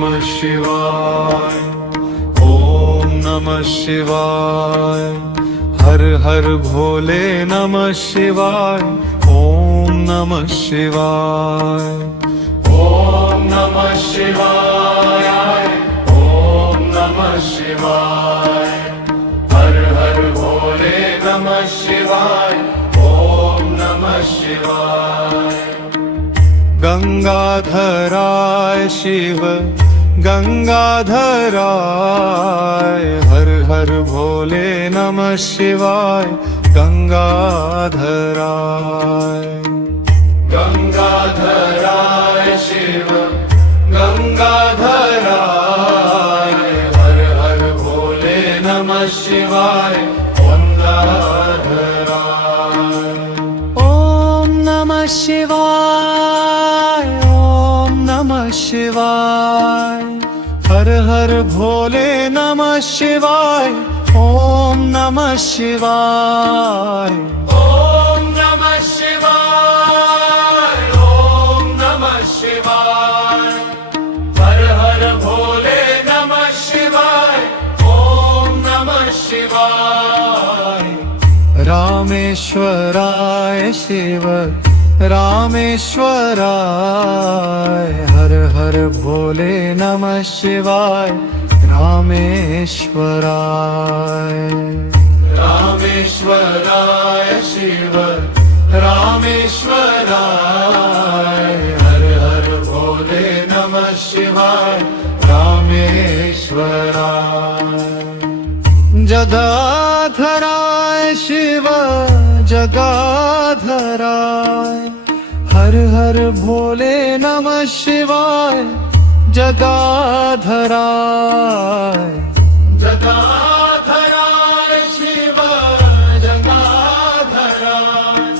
नमः शिवाय, ओम नमः शिवाय। हर हर भोले नमः शिवाय, ओम नमः शिवाय, ओम नमः शिवाय, ओम नमः शिवाय। हर हर भोले नमः शिवाय, ओम नमः शिवाय। गंगाधराय शिव गंगाधराय, हर हर भोले नमः शिवाय गंगाधराय। गंगाधराय शिव गंगाधराय, हर हर भोले नमः शिवाय गंगाधराय। ओम नमः शिवाय, ओम नमः शिवाय। हर हर भोले नमः शिवाय, ओम नमः शिवाय। ओम नमः शिवाय, ओम नमः शिवाय। हर हर भोले नमः शिवाय, ओम नमः शिवाय। रामेश्वराय शिव रामेश्वराय, हर हर भोले नमः शिवाय रामेश्वराय। रामेश्वराय शिव रामेश्वराय, हर हर भोले नमः शिवाय रामेश्वराय। जगाधराय शिव जगाधराय, हर हर भोले नमः शिवाय जगाधराय। जगाधराय शिव जगाधराय,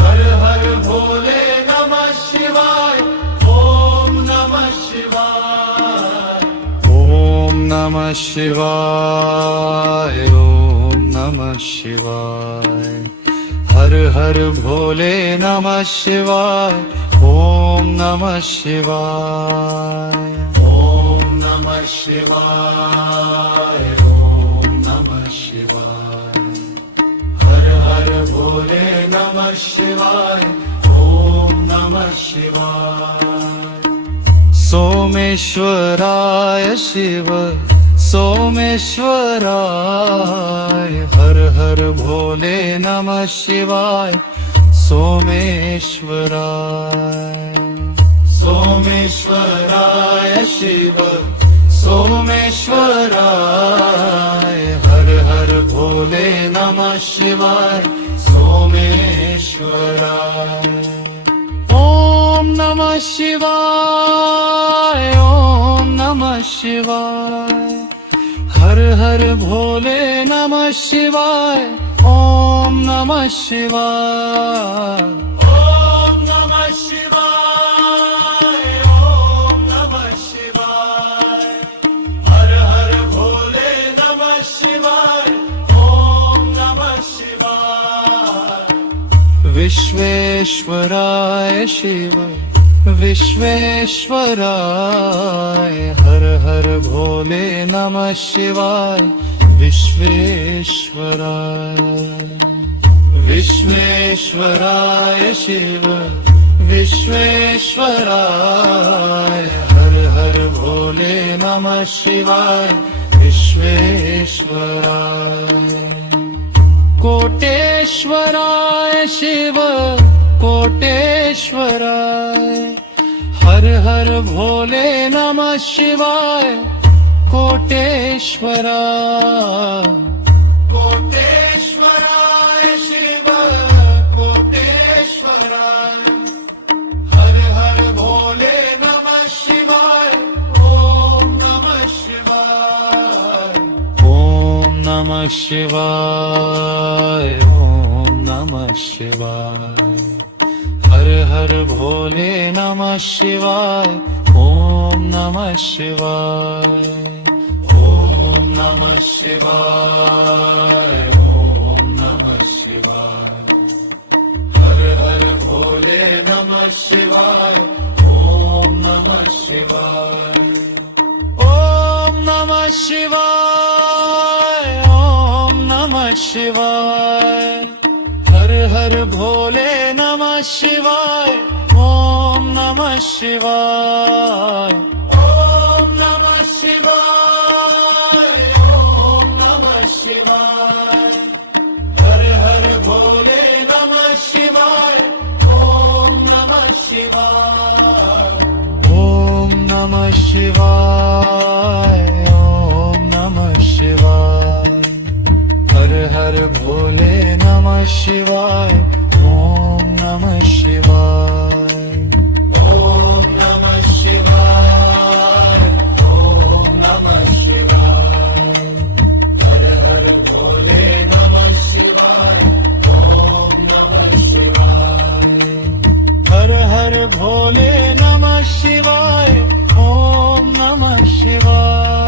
हर हर भोले नमः शिवाय, ओम नमः शिवाय। ओम नमः शिवाय, ओम नमः शिवाय। हर हर भोले नमः शिवाय, ओम नमः शिवाय। ओम नमः शिवाय, ओम नमः शिवाय। हर हर भोले नमः शिवाय, ओम नमः शिवाय। सोमेश्वराय शिव सोमेश्वराय, हर हर भोले नमः शिवाय सोमेश्वराय। सोमेश्वराय शिव सोमेश्वराय, हर हर भोले नमः शिवाय सोमेश्वराय। ओम नमः शिवाय, ओम नमः शिवाय। हर हर भोले नमः शिवाय, ओम नमः शिवाय। ओम नमः शिवाय, ओम नमः शिवाय। हर हर भोले नमः शिवाय, ओम नमः शिवाय। विश्वेश्वराय शिव विश्वेश्वराय, हर हर भोले नमः शिवाय विश्वेश्वराय। विश्वेश्वराय शिव विश्वेश्वराय, हर हर भोले नमः शिवाय विश्वेश्वराय। कोटेश्वराय शिव कोटेश्वराय, हर हर भोले नमः शिवाय कोटेश्वराय। कोटेश्वराय शिव कोटेश्वराय, हर हर भोले नमः शिवाय, ओम नमः शिवाय। ओम नमः शिवाय, ओम नमः शिवाय। हर हर भोले नमः शिवाय, ओम नमः शिवाय। ओम नमः शिवाय, ओम नमः शिवाय। हर हर भोले नमः शिवाय, ओम नमः शिवाय। नमः शिवाय ओम नमः शिवाय हर हर भोले नमः शिवाय ओम नमः शिवाय ओम नमः शिवाय ओम नमः शिवाय हर हर भोले नमः शिवाय ओम नमः शिवाय ओम नमः शिवाय ओम नमः शिवाय हर हर भोले नमः शिवाय ओम नमः शिवाय ओम नमः शिवाय ओम नमः शिवाय हर हर भोले नमः शिवाय ओम नमः शिवाय हर हर भोले नमः शिवाय ओम नमः शिवाय